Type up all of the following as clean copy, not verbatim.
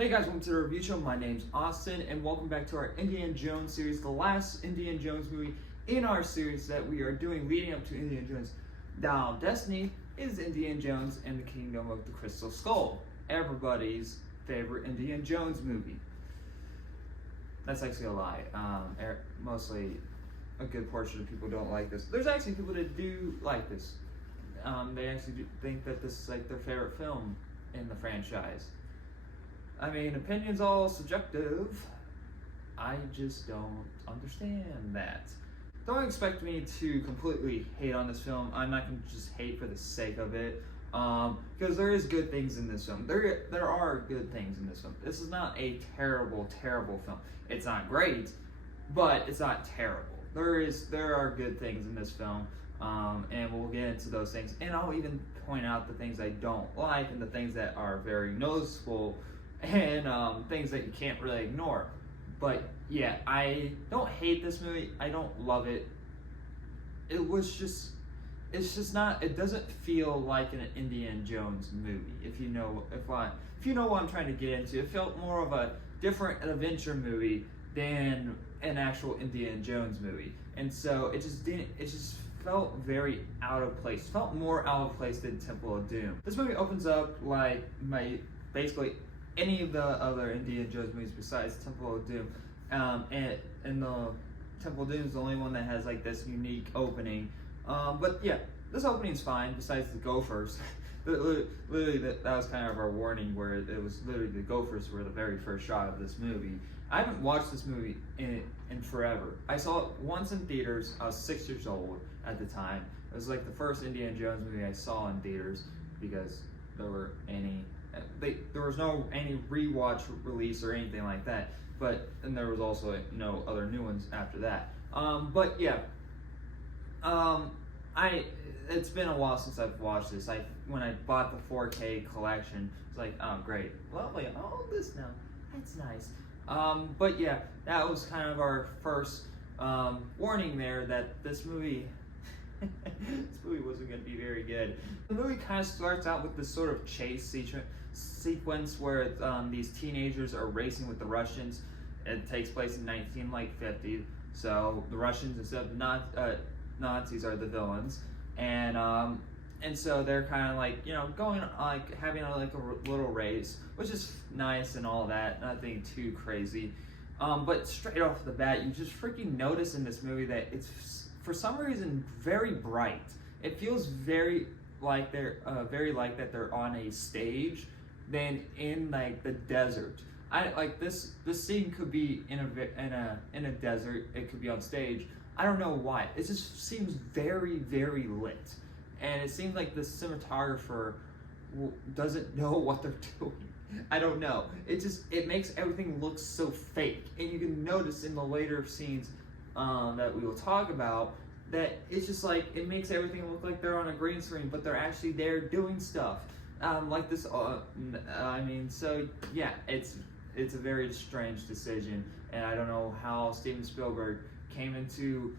Hey guys, welcome to the review show. My name's Austin, and welcome back to our Indiana Jones series, the last Indiana Jones movie in our series that we are doing leading up to Indiana Jones Dial of Destiny is Indiana Jones and the Kingdom of the Crystal Skull, everybody's favorite Indiana Jones movie. That's actually a lie. Mostly a good portion of people don't like this. There's actually people that do like this. They actually do think that this is like their favorite film in the franchise. I mean, opinion's all subjective. I just don't understand that. Don't expect me to completely hate on this film. I'm not going to just hate for the sake of it. Because there is good things in this film. There are good things in this film. This is not a terrible, terrible film. It's not great, but it's not terrible. There are good things in this film. And we'll get into those things. And I'll even point out the things I don't like and the things that are very noticeable and things that you can't really ignore. But yeah, I don't hate this movie. I don't love it. It's just not. It doesn't feel like an Indiana Jones movie. If you know what I'm trying to get into, it felt more of a different adventure movie than an actual Indiana Jones movie. And so it just didn't. It just felt very out of place. Felt more out of place than Temple of Doom. This movie opens up like basically any of the other Indiana Jones movies besides Temple of Doom, and the Temple of Doom is the only one that has like this unique opening. But yeah, this opening's fine. Besides the Gophers, literally that was kind of our warning, where it was literally the Gophers were the very first shot of this movie. I haven't watched this movie in forever. I saw it once in theaters. I was 6 years old at the time. It was like the first Indiana Jones movie I saw in theaters because there was no any rewatch release or anything like that. And there was also no other new ones after that. But yeah, it's been a while since I've watched this. When I bought the 4K collection, it's like, oh great, lovely, I own this now. That's nice. But yeah, that was kind of our first warning there that this movie wasn't going to be very good. The movie kind of starts out with this sort of chase sequence where these teenagers are racing with the Russians. It takes place in 1950, so the Russians instead of Nazis are the villains, and so they're kind of like going like having a little race, which is nice and all that, nothing too crazy. But straight off the bat, you just freaking notice in this movie that it's for some reason very bright. It feels very like they're they're on a stage than in like the desert. I like this scene could be in a desert. It could be on stage. I don't know why. It just seems very, very lit, and it seems like the cinematographer doesn't know what they're doing. I don't know. It makes everything look so fake, and you can notice in the later scenes that we will talk about that it's just like it makes everything look like they're on a green screen, but they're actually there doing stuff like this. I mean, so yeah, it's a very strange decision, and I don't know how Steven Spielberg came into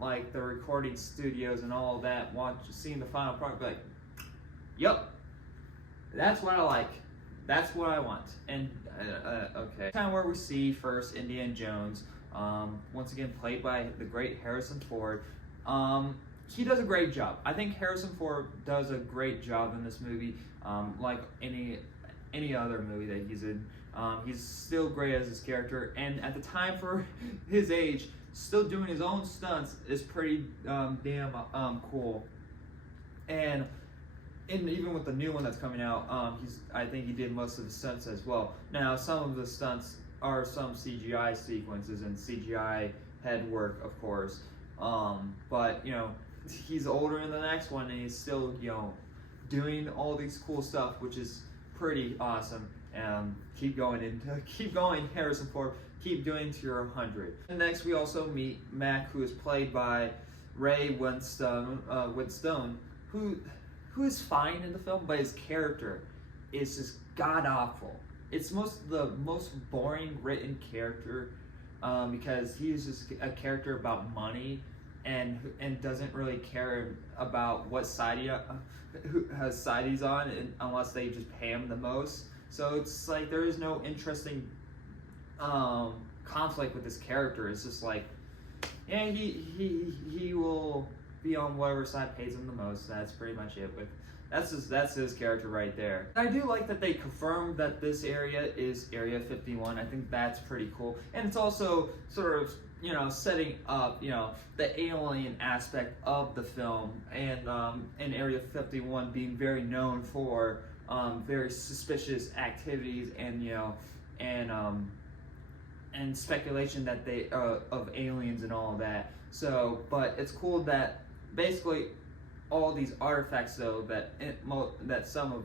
like the recording studios and all of that, seeing the final product, like, yep, that's what I like. That's what I want. And okay, kind of where we see first Indiana Jones, once again played by the great Harrison Ford. He does a great job. I think Harrison Ford does a great job in this movie, like any other movie that he's in. He's still great as his character, and at the time for his age, still doing his own stunts is pretty damn cool. And even with the new one that's coming out, I think he did most of the stunts as well. Now, some of the stunts are some CGI sequences and CGI head work, of course. But he's older in the next one, and he's still doing all these cool stuff, which is pretty awesome. Keep going, Harrison Ford. Keep doing to your 100. And next, we also meet Mac, who is played by Ray Winstone, who is fine in the film, but his character is just god awful. It's the most boring written character because he's just a character about money and doesn't really care about what side he's on unless they just pay him the most. So it's like there is no interesting conflict with this character. It's just like, yeah, he will be on whatever side pays him the most. That's pretty much it. With that's his character right there. I do like that they confirmed that this area is Area 51. I think that's pretty cool, and it's also sort of, you know, setting up, you know, the alien aspect of the film, and Area 51 being very known for very suspicious activities, and you know, and speculation that they of aliens and all of that. So, but it's cool that basically all these artifacts, though, that some of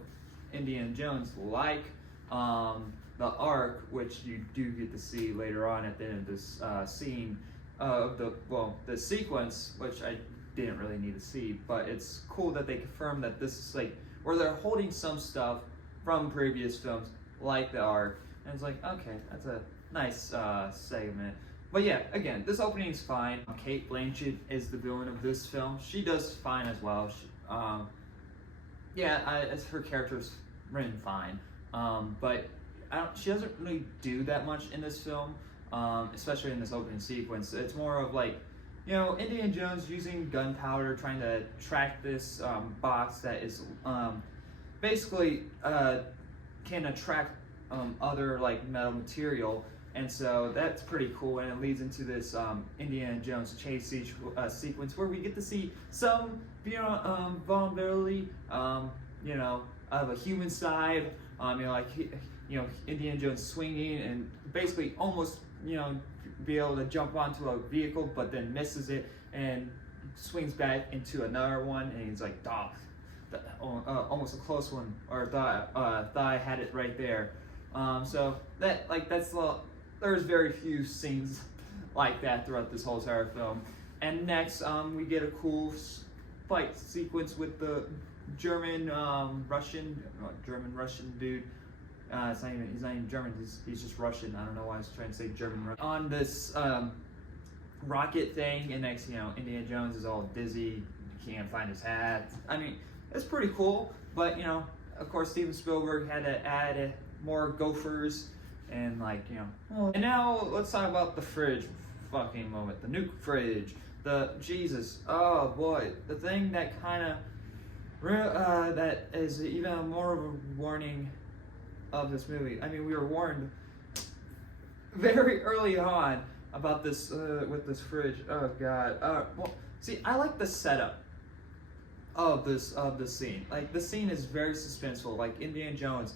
Indiana Jones, like the Ark, which you do get to see later on at the end of this scene of the sequence, which I didn't really need to see, but it's cool that they confirm that this is like where they're holding some stuff from previous films, like the Ark, and it's like, okay, that's a nice segment. But yeah, again, this opening is fine. Cate Blanchett is the villain of this film. She does fine as well. Her character's written fine, but she doesn't really do that much in this film, especially in this opening sequence. It's more of like, you know, Indiana Jones using gunpowder, trying to track this box that is basically can attract other like metal material. And so that's pretty cool, and it leads into this Indiana Jones chase sequence where we get to see some, you know, vulnerability, you know, of a human side. You know, like Indiana Jones swinging and basically almost, you know, be able to jump onto a vehicle, but then misses it and swings back into another one, and he's like, "Dog, almost a close one," or thought I had it right there. So that's there's very few scenes like that throughout this whole entire film. And next, we get a cool fight sequence with the German Russian dude. He's not even German. He's just Russian. I don't know why I was trying to say German. On this rocket thing, and next, you know, Indiana Jones is all dizzy. He can't find his hat. I mean, it's pretty cool. But you know, of course, Steven Spielberg had to add more gophers. And like, you know, and now let's talk about the fridge fucking moment, the nuke fridge, Jesus, oh boy, the thing that kind of, that is even more of a warning of this movie. I mean, we were warned very early on about this, with this fridge. Oh god. Well, see, I like the setup of this scene. Like, the scene is very suspenseful. Like, Indiana Jones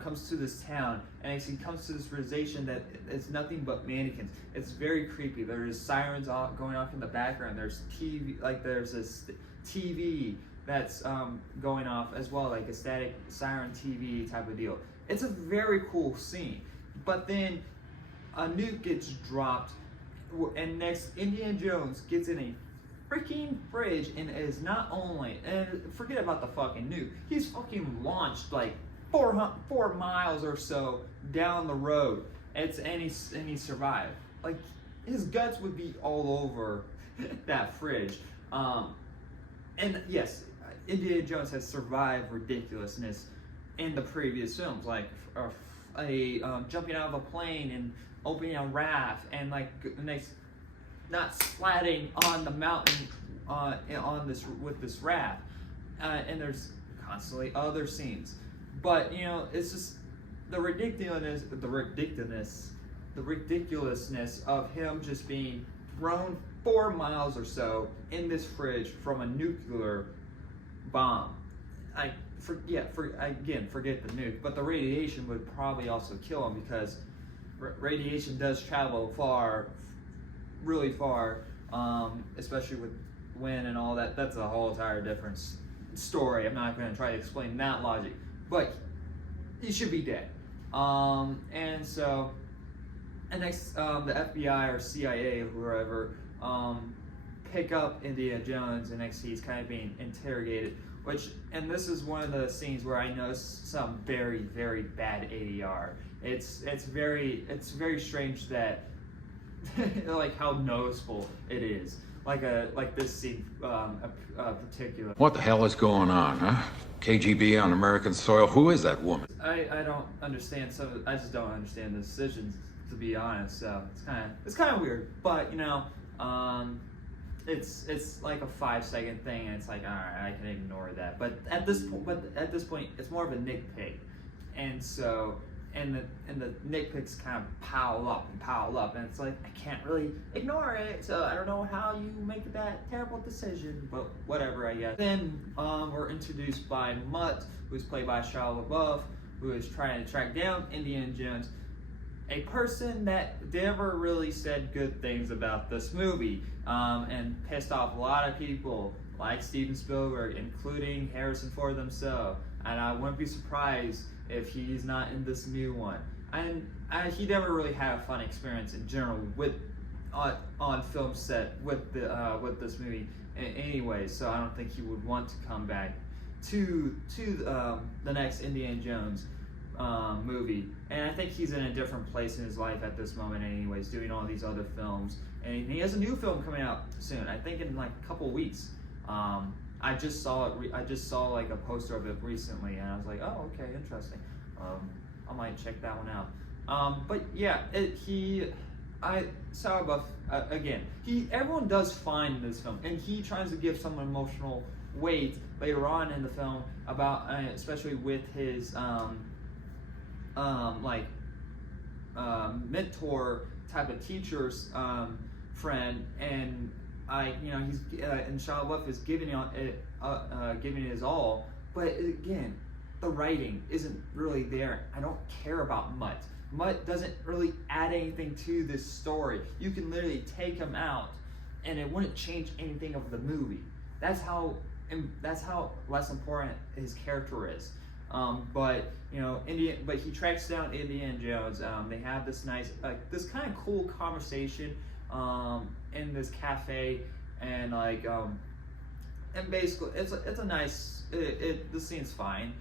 comes to this town, and he comes to this realization that it's nothing but mannequins. It's very creepy. There's sirens going off in the background. There's TV, like there's this TV that's going off as well, like a static siren TV type of deal. It's a very cool scene. But then a nuke gets dropped, and next Indiana Jones gets in a freaking fridge and is not only, and forget about the fucking nuke, he's fucking launched like 4 miles or so down the road, and he survived. Like, his guts would be all over that fridge. And yes, Indiana Jones has survived ridiculousness in the previous films, like jumping out of a plane and opening a raft, and like not splatting on the mountain with this raft. And there's constantly other scenes. But you know, it's just the ridiculousness of him just being thrown 4 miles or so in this fridge from a nuclear bomb. Forget the nuke, but the radiation would probably also kill him, because radiation does travel far, really far, especially with wind and all that. That's a whole entire different story. I'm not going to try to explain that logic. But he should be dead. And next, the FBI or CIA or whoever pick up Indiana Jones, and next he's kind of being interrogated. And this is one of the scenes where I noticed some very, very bad ADR. It's very strange that like how noticeable it is. Like this scene particular. What the hell is going on, huh? KGB on American soil? Who is that woman? I don't understand I just don't understand the decisions, to be honest. So it's kind of weird, but you know, it's like a 5-second thing, and it's like, all right, I can ignore that. But at this point, it's more of a nitpick, and so and the nitpicks kind of pile up, and it's like I can't really ignore it. So I don't know how you make that terrible decision, but whatever, I guess. Then we're introduced by Mutt, who's played by Shia LaBeouf, who is trying to track down Indiana Jones, a person that never really said good things about this movie, and pissed off a lot of people like Steven Spielberg, including Harrison Ford himself. And I wouldn't be surprised if he's not in this new one. And he never really had a fun experience in general with on film set with this movie anyway. So I don't think he would want to come back to the next Indiana Jones movie. And I think he's in a different place in his life at this moment anyways, doing all these other films. And he has a new film coming out soon, I think in like a couple weeks. I just saw it. I just saw like a poster of it recently, and I was like, "Oh, okay, interesting. I might check that one out." But yeah, Shia LaBeouf again. Everyone does fine in this film, and he tries to give some emotional weight later on in the film about, especially with his mentor type of teacher's friend, and he's and Shia LaBeouf is giving it his all, but again, the writing isn't really there. I don't care about Mutt. Mutt doesn't really add anything to this story. You can literally take him out, and it wouldn't change anything of the movie. That's how less important his character is. But he tracks down Indiana Jones. They have this nice, this kind of cool conversation in this cafe, and and basically it's a nice. The scene's fine.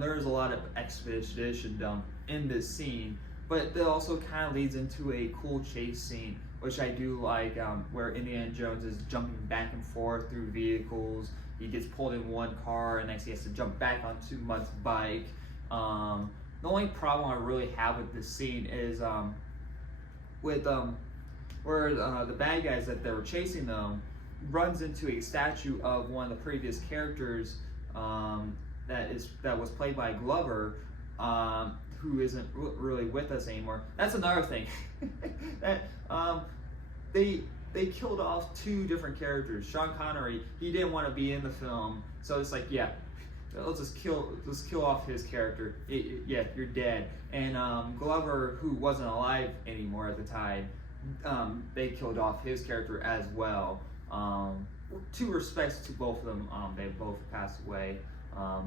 There's a lot of exposition done in this scene, but it also kind of leads into a cool chase scene, which I do like, where Indiana Jones is jumping back and forth through vehicles. He gets pulled in one car, and next he has to jump back onto Mutt's bike. The only problem I really have with this scene is where the bad guys that they were chasing them runs into a statue of one of the previous characters that was played by Glover, who isn't really with us anymore. That's another thing. That they killed off 2 different characters. Sean Connery, he didn't want to be in the film, so it's like, yeah, let's just kill off his character. Yeah, you're dead. And Glover, who wasn't alive anymore at the time, they killed off his character as well. 2 respects to both of them. They both passed away.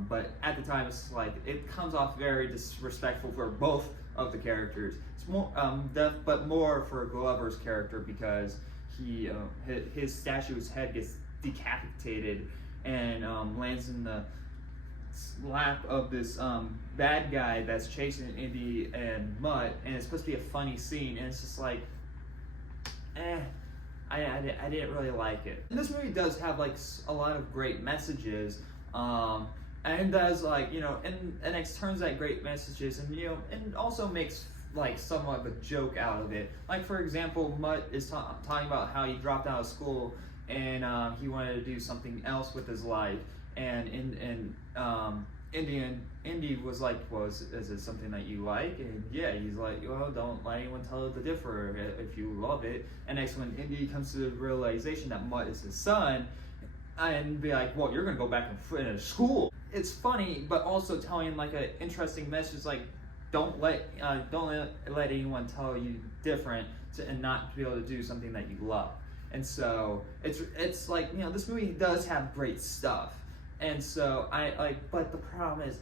But at the time, it's like it comes off very disrespectful for both of the characters. It's more, but more for Glover's character, because his statue's head gets decapitated and lands in the lap of this bad guy that's chasing Indy and Mutt, and it's supposed to be a funny scene, and it's just like, I didn't really like it. And this movie does have like a lot of great messages, and does and externs that great messages, and and also makes like somewhat of a joke out of it. Like, for example, Mutt is talking about how he dropped out of school and he wanted to do something else with his life, and Indy was like, well, is it something that you like? And yeah, he's like, well, don't let anyone tell you the differ if you love it. And next, when Indy comes to the realization that Mutt is his son, and be like, well, you're gonna go back and finish school. It's funny, but also telling like an interesting message, like, don't let anyone tell you different, and not be able to do something that you love. And so it's like, this movie does have great stuff, and so but the problem is,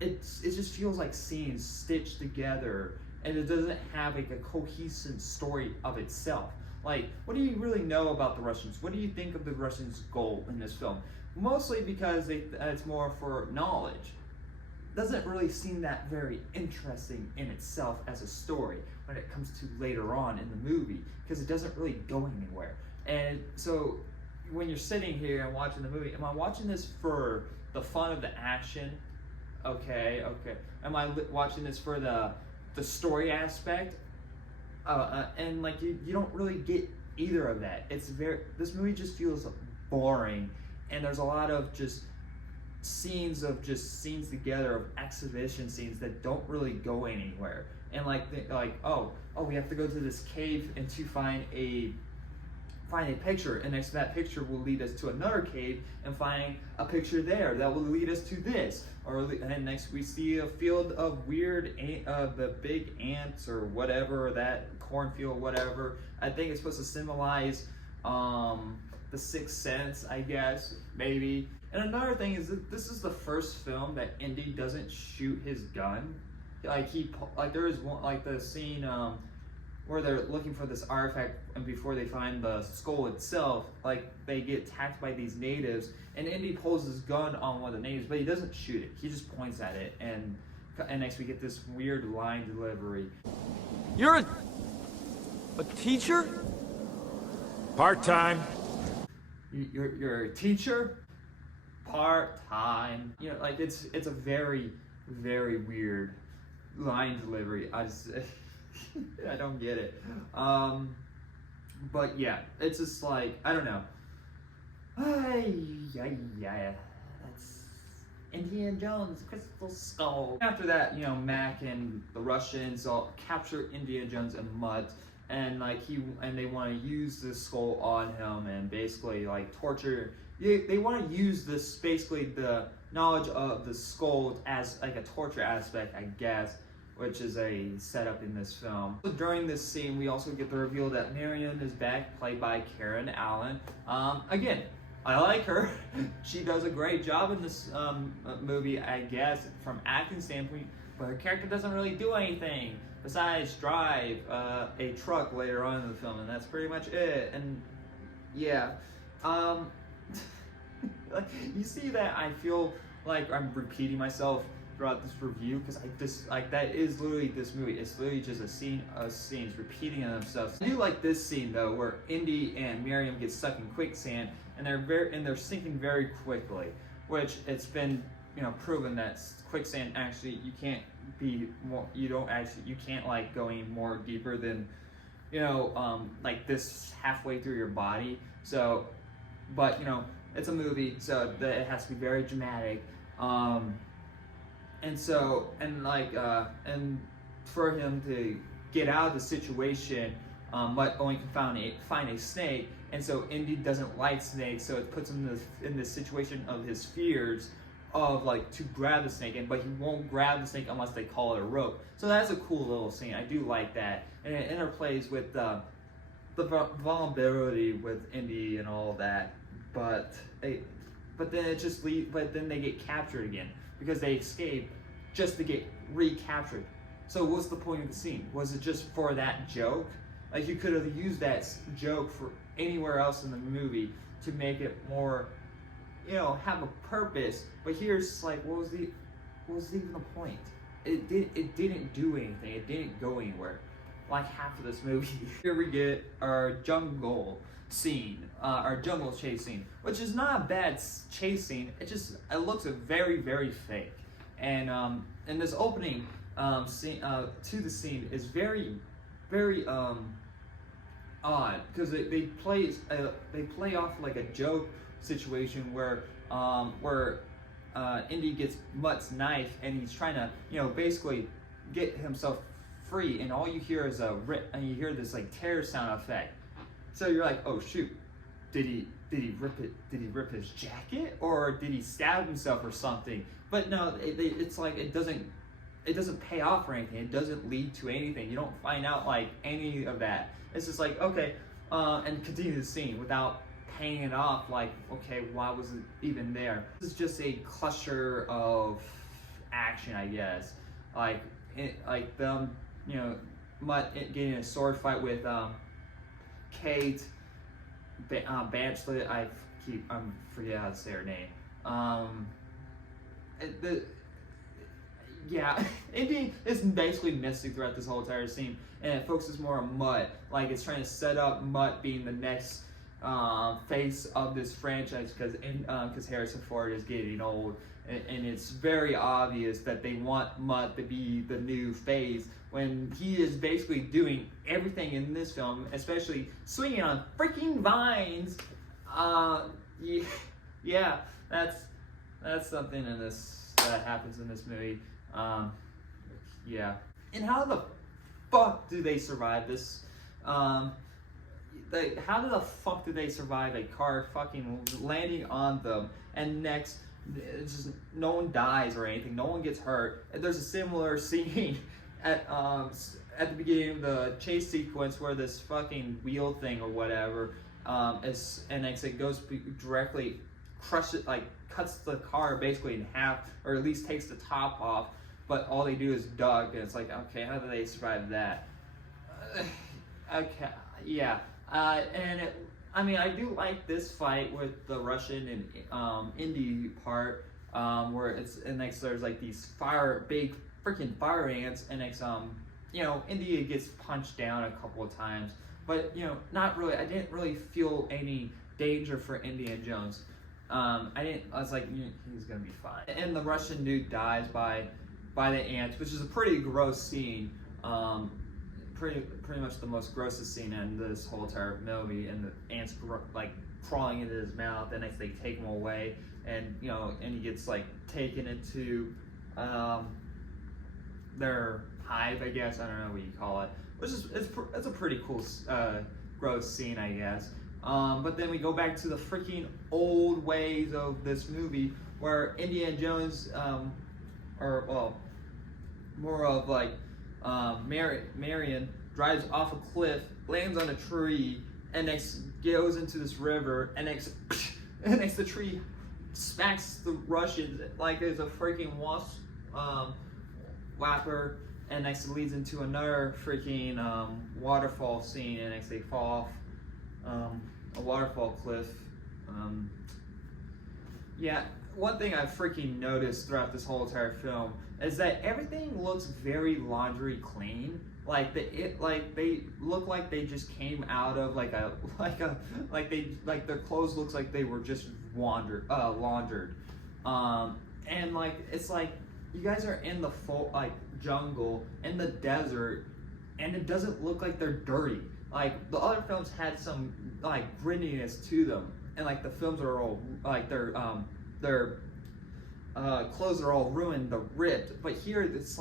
it just feels like scenes stitched together, and it doesn't have like a cohesive story of itself. Like, what do you really know about the Russians? What do you think of the Russians' goal in this film? Mostly because it's more for knowledge. Doesn't really seem that very interesting in itself as a story when it comes to later on in the movie, because it doesn't really go anywhere. And so when you're sitting here and watching the movie, am I watching this for the fun of the action? Okay. Am I watching this for the story aspect? And like you don't really get either of that. This movie just feels boring, and there's a lot of just scenes together of exhibition scenes that don't really go anywhere. And oh, we have to go to this cave and to find a picture, and next to that picture will lead us to another cave and find a picture there that will lead us to this, and next we see a field of weird the big ants or whatever, that cornfield, whatever. I think it's supposed to symbolize the Sixth Sense, I guess, maybe. And another thing is that this is the first film that Indy doesn't shoot his gun. There is one, like the scene where they're looking for this artifact, and before they find the skull itself, like they get attacked by these natives, and Indy pulls his gun on one of the natives, but he doesn't shoot it. He just points at it, and next we get this weird line delivery. You're a teacher? Part-time. You're a teacher? Part-time. You know, like it's a very, very weird line delivery. I don't get it. But yeah, it's just like, I don't know. Yeah. That's Indiana Jones, Crystal Skull. After that, you know, Mac and the Russians all capture Indiana Jones and Mutt, and they want to use this skull on him and basically like torture. They want to use this, basically the knowledge of the skull as like a torture aspect, I guess, which is a setup in this film. So during this scene, we also get the reveal that Marion is back, played by Karen Allen. Again, I like her. She does a great job in this movie, I guess, from acting standpoint, but her character doesn't really do anything besides drive a truck later on in the film, and that's pretty much it. And yeah, you see that I feel like I'm repeating myself throughout this review, because that is literally this movie. It's literally just a scene of scenes repeating themselves. I do like this scene though, where Indy and Miriam get stuck in quicksand, and they're sinking very quickly, which it's been, you know, proven that quicksand actually you can't like go any more deeper than, you know, like this halfway through your body. So, but you know, it's a movie, so it has to be very dramatic. And for him to get out of the situation, Mutt only can find a snake, and so Indy doesn't like snakes, so it puts him in this situation of his fears of like to grab the snake, but he won't grab the snake unless they call it a rope. So that's a cool little scene. I do like that, and it interplays with the vulnerability with Indy and all that. But then they get captured again, because they escape just to get recaptured. So what's the point of the scene? Was it just for that joke? Like, you could have used that joke for anywhere else in the movie to make it more, you know, have a purpose. But here's like, what was even the point? It didn't do anything. It didn't go anywhere. Like half of this movie. Here we get our jungle scene, our jungle chase scene, which is not a bad chase scene. It looks very, very fake. And this opening scene to the scene is very, very odd, because they play off like a joke situation where Indy gets Mutt's knife, and he's trying to, you know, basically get himself free, and all you hear is a rip, and you hear this like tear sound effect. So you're like, oh shoot, did he rip his jacket, or did he stab himself or something? But no, it's like it doesn't pay off or anything. It doesn't lead to anything. You don't find out like any of that. It's just like, okay, and continue the scene without paying it off. Like, okay, why was it even there? This is just a cluster of action, I guess. Like them, you know, Mutt getting in a sword fight with Cate, Blanchett. I forget how to say her name. Yeah, Indy is basically missing throughout this whole entire scene, and it focuses more on Mutt. Like, it's trying to set up Mutt being the next face of this franchise because Harrison Ford is getting old, and it's very obvious that they want Mutt to be the new phase when he is basically doing everything in this film, especially swinging on freaking vines. Yeah, that's something in this that happens in this movie. Yeah, and how the fuck do they survive this? How do the fuck do they survive a car fucking landing on them? And next, it's just, no one dies or anything. No one gets hurt. And there's a similar scene at the beginning of the chase sequence where this fucking wheel thing or whatever it goes directly cuts the car basically in half, or at least takes the top off. But all they do is duck, and it's like, okay, how do they survive that? Okay, yeah. I do like this fight with the Russian and Indy part, where there's like these big freaking fire ants, and India gets punched down a couple of times, but not really. I didn't really feel any danger for Indiana Jones. I was like, he's gonna be fine. And the Russian dude dies by the ants, which is a pretty gross scene. Pretty much the most grossest scene in this whole entire movie, and the ants crawling into his mouth, and they take him away, and he gets taken into their hive, I guess. I don't know what you call it, which is it's a pretty cool gross scene, I guess. But then we go back to the freaking old ways of this movie, where Indiana Jones, more of Marion drives off a cliff, lands on a tree, and next goes into this river, and next the tree smacks the Russians like there's a freaking whapper, and next it leads into another freaking waterfall scene, and next they fall off a waterfall cliff. Yeah, one thing I've freaking noticed throughout this whole entire film is that everything looks very laundry clean. They look like they just came out of their clothes looks like they were just laundered. And it's like you guys are in the full jungle in the desert, and it doesn't look like they're dirty. Like the other films had some grittiness to them, and the films are all their clothes are all ruined, they're ripped. But here it's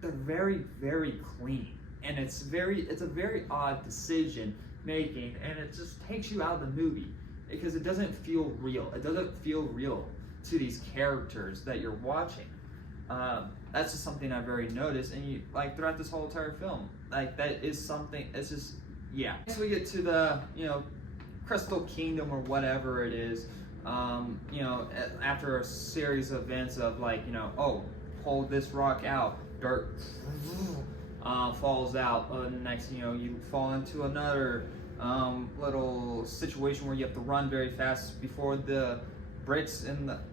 they're very, very clean, and it's a very odd decision making, and it just takes you out of the movie because it doesn't feel real. It doesn't feel real to these characters that you're watching. That's just something I've very noticed, and throughout this whole entire film, that is something. It's just, yeah. So we get to the Crystal Kingdom or whatever it is. After a series of events of pull this rock out, dirt falls out, and next you fall into another little situation where you have to run very fast before the bricks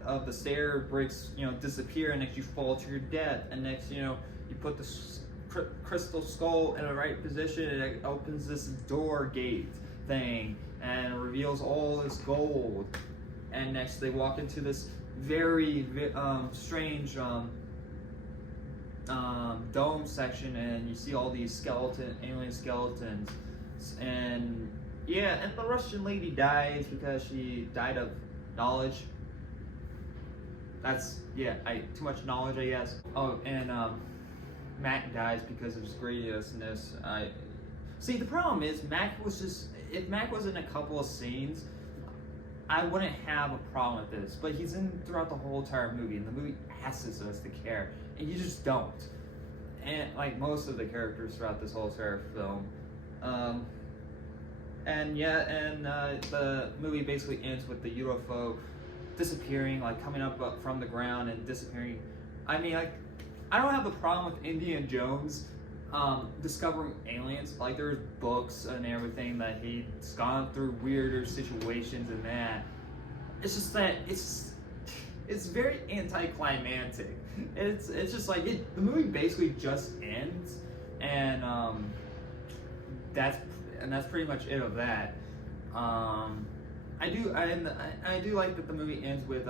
of the stair bricks disappear, and next you fall to your death, and next you put the crystal skull in the right position, and it opens this door gate thing and reveals all this gold. And next they walk into this very strange dome section, and you see all these alien skeletons, and and the Russian lady dies because she died of knowledge. That's too much knowledge, I guess. Oh, and Mac dies because of his greediness. See, the problem is if Mac was in a couple of scenes, I wouldn't have a problem with this, but he's in throughout the whole entire movie, and the movie asks us to care, and you just don't. And most of the characters throughout this whole entire film. The movie basically ends with the UFO disappearing, coming up from the ground and disappearing. I mean, I don't have a problem with Indiana Jones discovering aliens. There's books and everything that he's gone through weirder situations and that. It's just that it's very anticlimactic. It's just the movie basically just ends, and that's pretty much it of that. I do like that the movie ends with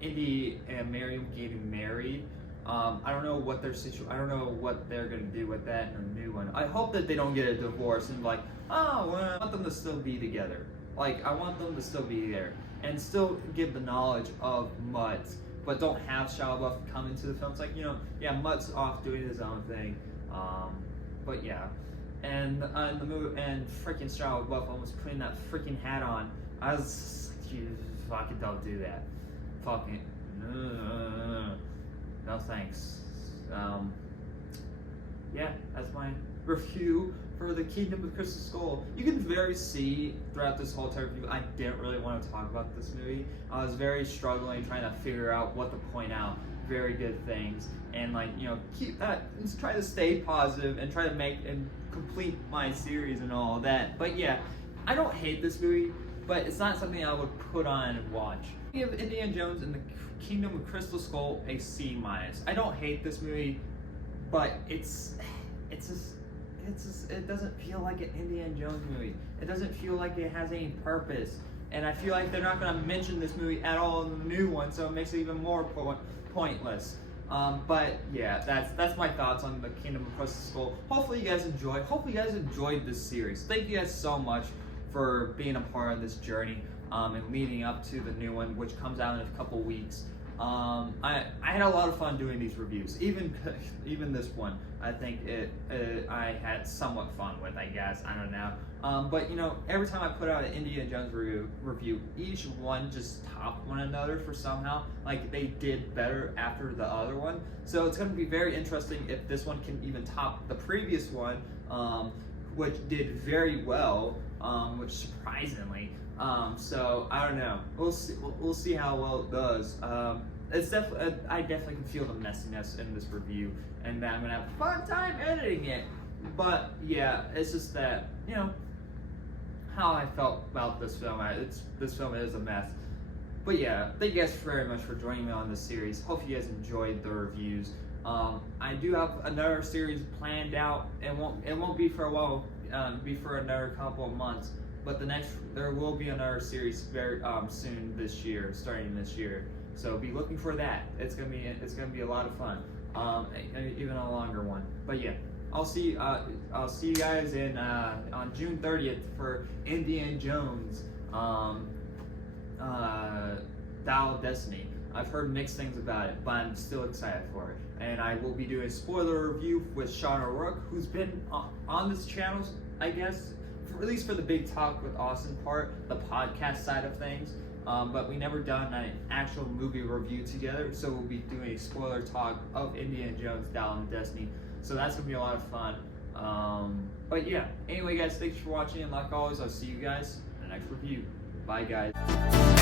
Indy and Miriam getting married. I don't know what I don't know what they're gonna do with that in the new one. I hope that they don't get a divorce and like, oh, well, I want them to still be together. Like, I want them to still be there and still give the knowledge of Mutt, but don't have Shia LaBeouf come into the film. It's like, you know, yeah, Mutt's off doing his own thing, but yeah. And the movie, and freaking Shia LaBeouf almost putting that freaking hat on. I was just like, you fucking don't do that. Fucking no thanks. Yeah, that's my review for the Kingdom of Crystal Skull. You can see throughout this whole entire review, I didn't really want to talk about this movie. I was very struggling trying to figure out what to point out. Very good things, and like, you know, keep that, just try to stay positive and try to make and complete my series and all that. But yeah, I don't hate this movie, but it's not something I would put on and watch. We have Indiana Jones and the Kingdom of Crystal Skull a C-. I don't hate this movie, but it doesn't feel like an Indiana Jones movie. It doesn't feel like it has any purpose, and I feel like they're not going to mention this movie at all in the new one, so it makes it even more pointless. But yeah, that's my thoughts on the Kingdom of Crystal Skull. Hopefully you guys enjoyed this series. Thank you guys so much for being a part of this journey and leading up to the new one, which comes out in a couple weeks. I had a lot of fun doing these reviews, even this one. I think I had somewhat fun with, I guess. I don't know. But you know, every time I put out an Indiana Jones review, each one just topped one another for somehow. Like, they did better after the other one. So it's going to be very interesting if this one can even top the previous one, which did very well, which surprisingly. So I don't know. We'll see how well it does. It's definitely, I definitely can feel the messiness in this review, and that I'm gonna have a fun time editing it. But yeah, it's just that, you know, how I felt about this film. This film is a mess. But yeah, thank you guys very much for joining me on this series. Hope you guys enjoyed the reviews. I do have another series planned out. It won't be for a while. Be for another couple of months. But there will be another series very soon this year, starting this year. So be looking for that. It's gonna be a lot of fun, even a longer one. But yeah, I'll see you guys on June 30th for Indiana Jones, Dial of Destiny. I've heard mixed things about it, but I'm still excited for it. And I will be doing a spoiler review with Sean O'Rourke, who's been on this channel, I guess, at least for the Big Talk with Austin part, the podcast side of things. But we never done an actual movie review together, so we'll be doing a spoiler talk of Indiana Jones, Dial of Destiny. So that's gonna be a lot of fun. But yeah, anyway guys, thanks for watching, and like always, I'll see you guys in the next review. Bye guys.